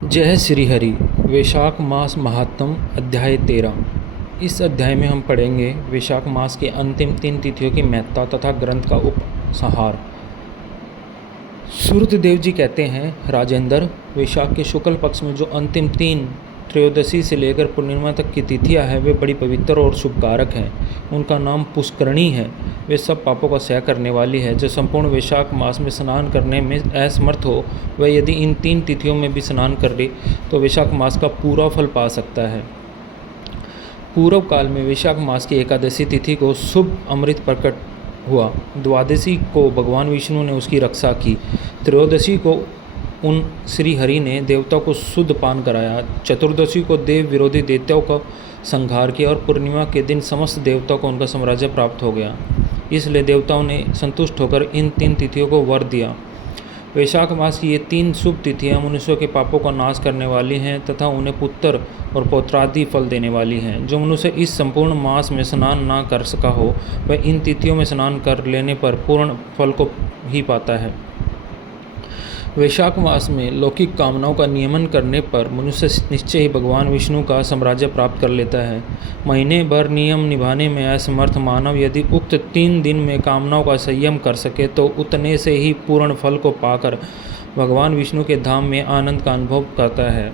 जय श्री हरि। वैशाख मास महात्म अध्याय 13। इस अध्याय में हम पढ़ेंगे वैशाख मास के अंतिम 3 तिथियों की महत्ता तथा ग्रंथ का उपसंहार। सूर्यदेव जी कहते हैं, राजेंद्र, वैशाख के शुक्ल पक्ष में जो अंतिम 3 त्रयोदशी से लेकर पूर्णिमा तक की तिथियां हैं वे बड़ी पवित्र और शुभकारक हैं। उनका नाम पुष्करणी है। वे सब पापों का क्षय करने वाली है। जो संपूर्ण वैशाख मास में स्नान करने में असमर्थ हो वह यदि इन 3 तिथियों में भी स्नान कर ले तो वैशाख मास का पूरा फल पा सकता है। पूर्व काल में वैशाख मास की एकादशी तिथि को शुभ अमृत प्रकट हुआ। द्वादशी को भगवान विष्णु ने उसकी रक्षा की। त्रयोदशी को उन श्री हरि ने देवताओं को शुद्ध पान कराया। चतुर्दशी को देव विरोधी दैत्यों का संहार किया और पूर्णिमा के दिन समस्त देवताओं को उनका साम्राज्य प्राप्त हो गया। इसलिए देवताओं ने संतुष्ट होकर इन 3 तिथियों को वर दिया। वैशाख मास की ये 3 शुभ तिथियां मनुष्यों के पापों का नाश करने वाली हैं तथा उन्हें पुत्र और पौत्रादि फल देने वाली हैं। जो मनुष्य इस संपूर्ण मास में स्नान ना कर सका हो वह इन तिथियों में स्नान कर लेने पर पूर्ण फल को ही पाता है। वैशाख मास में लौकिक कामनाओं का नियमन करने पर मनुष्य निश्चय ही भगवान विष्णु का साम्राज्य प्राप्त कर लेता है। महीने भर नियम निभाने में असमर्थ मानव यदि उक्त 3 दिन में कामनाओं का संयम कर सके तो उतने से ही पूर्ण फल को पाकर भगवान विष्णु के धाम में आनंद का अनुभव करता है।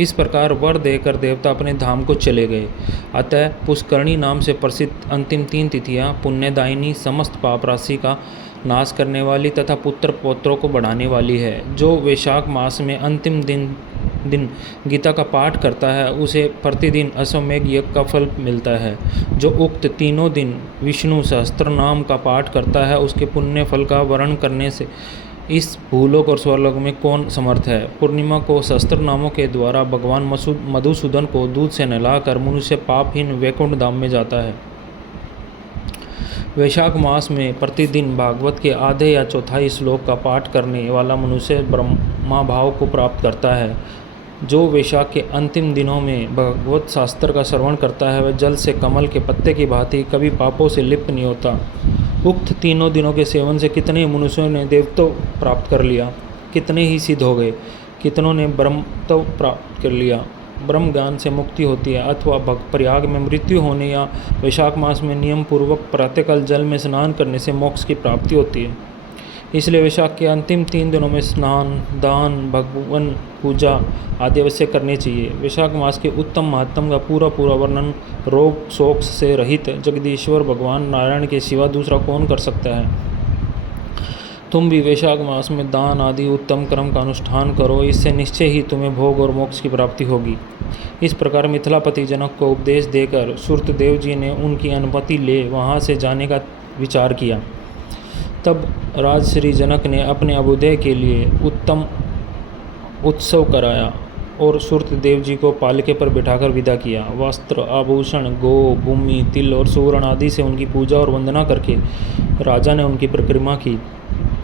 इस प्रकार वर देकर देवता अपने धाम को चले गए। अतः पुष्करणी नाम से प्रसिद्ध अंतिम 3 तिथियां पुण्यदायिनी, समस्त पाप राशि का नाश करने वाली तथा पुत्र पौत्रों को बढ़ाने वाली है। जो वैशाख मास में अंतिम दिन गीता का पाठ करता है उसे प्रतिदिन अश्वमेघ यज्ञ का फल मिलता है। जो उक्त तीनों दिन विष्णु सहस्त्र नाम का पाठ करता है उसके पुण्य फल का वर्णन करने से इस भूलोक और स्वर्लोक में कौन समर्थ है। पूर्णिमा को सहस्त्र नामों के द्वारा भगवान मधुसूदन को दूध से नहलाकर मनुष्य पापहीन वैकुंठ धाम में जाता है। वैशाख मास में प्रतिदिन भागवत के आधे या चौथाई श्लोक का पाठ करने वाला मनुष्य ब्रह्मा भाव को प्राप्त करता है। जो वैशाख के अंतिम दिनों में भगवत शास्त्र का श्रवण करता है वह जल से कमल के पत्ते की भांति कभी पापों से लिप्त नहीं होता। उक्त तीनों दिनों के सेवन से कितने मनुष्यों ने देवत्व प्राप्त कर लिया, कितने ही सिद्ध हो गए, कितनों ने ब्रह्मत्व प्राप्त कर लिया। ब्रह्म ज्ञान से मुक्ति होती है अथवा प्रयाग में मृत्यु होने या वैशाख मास में नियम पूर्वक प्रातःकाल जल में स्नान करने से मोक्ष की प्राप्ति होती है। इसलिए वैशाख के अंतिम 3 दिनों में स्नान, दान, भगवान पूजा आदि अवश्य करनी चाहिए। वैशाख मास के उत्तम महात्म का पूरा वर्णन रोग शोक से रहित जगदीश्वर भगवान नारायण के सिवा दूसरा कौन कर सकता है। तुम भी वैशाख मास में दान आदि उत्तम कर्म का अनुष्ठान करो, इससे निश्चय ही तुम्हें भोग और मोक्ष की प्राप्ति होगी। इस प्रकार मिथिलापति जनक को उपदेश देकर सूर्यदेव जी ने उनकी अनुमति ले वहाँ से जाने का विचार किया। तब राजश्री जनक ने अपने अभ्युदय के लिए उत्तम उत्सव कराया और सूर्यदेव जी को पालके पर बिठाकर विदा किया। वस्त्र, आभूषण, गो, भूमि, तिल और सुवर्ण आदि से उनकी पूजा और वंदना करके राजा ने उनकी परिक्रमा की।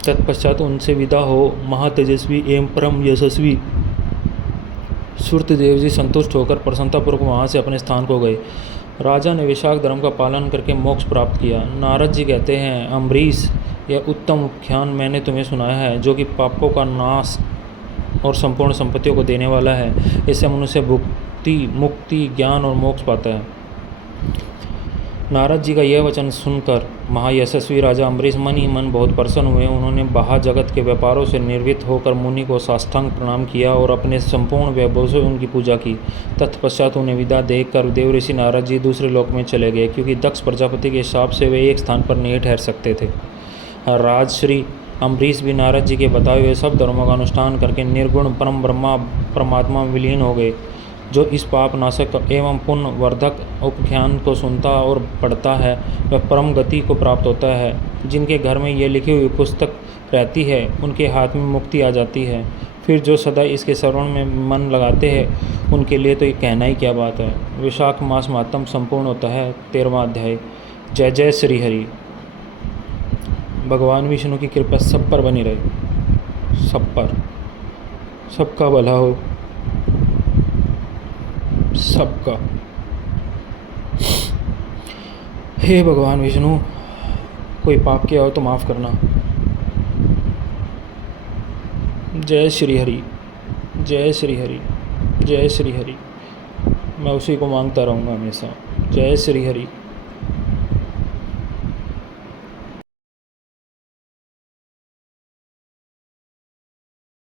तत्पश्चात उनसे विदा हो महातेजस्वी एवं परम यशस्वी सूर्यदेव जी संतुष्ट होकर प्रसन्नतापूर्वक वहाँ से अपने स्थान को गए। राजा ने वैशाख धर्म का पालन करके मोक्ष प्राप्त किया। नारद जी कहते हैं, अम्बरीश, यह उत्तम उपाख्यान मैंने तुम्हें सुनाया है जो कि पापों का नाश और संपूर्ण संपत्तियों को देने वाला है। इससे मनुष्य भुक्ति, मुक्ति, ज्ञान और मोक्ष पाता है। नारद जी का यह वचन सुनकर महायशस्वी राजा अम्बरीश मन ही मन बहुत प्रसन्न हुए। उन्होंने बाह्य जगत के व्यापारों से निर्वृत्त होकर मुनि को साष्टांग प्रणाम किया और अपने संपूर्ण वैभव से उनकी पूजा की। तत्पश्चात उन्हें विदा देकर देव ऋषि नारद जी दूसरे लोक में चले गए, क्योंकि दक्ष प्रजापति के शाप से वे एक स्थान पर नहीं ठहर सकते थे। राजश्री अम्बरीश भी नारद जी के बताए हुए सब धर्मों का अनुष्ठान करके निर्गुण परम ब्रह्मा परमात्मा में विलीन हो गए। जो इस पाप नाशक एवं पुण्य वर्धक उपाख्यान को सुनता और पढ़ता है वह परम गति को प्राप्त होता है। जिनके घर में ये लिखी हुई पुस्तक रहती है उनके हाथ में मुक्ति आ जाती है। फिर जो सदा इसके श्रवण में मन लगाते हैं उनके लिए तो ये कहना ही क्या बात है। वैशाख मास महात्म संपूर्ण होता है। 13वां अध्याय। जय जय श्री हरि। भगवान विष्णु की कृपा सब पर बनी रहे, सब पर, सबका भला हो, सबका। हे भगवान विष्णु, कोई पाप किया हो तो माफ़ करना। जय श्री हरि। जय श्री हरि, जय श्री हरि। मैं उसी को मांगता रहूँगा हमेशा। जय श्री हरि।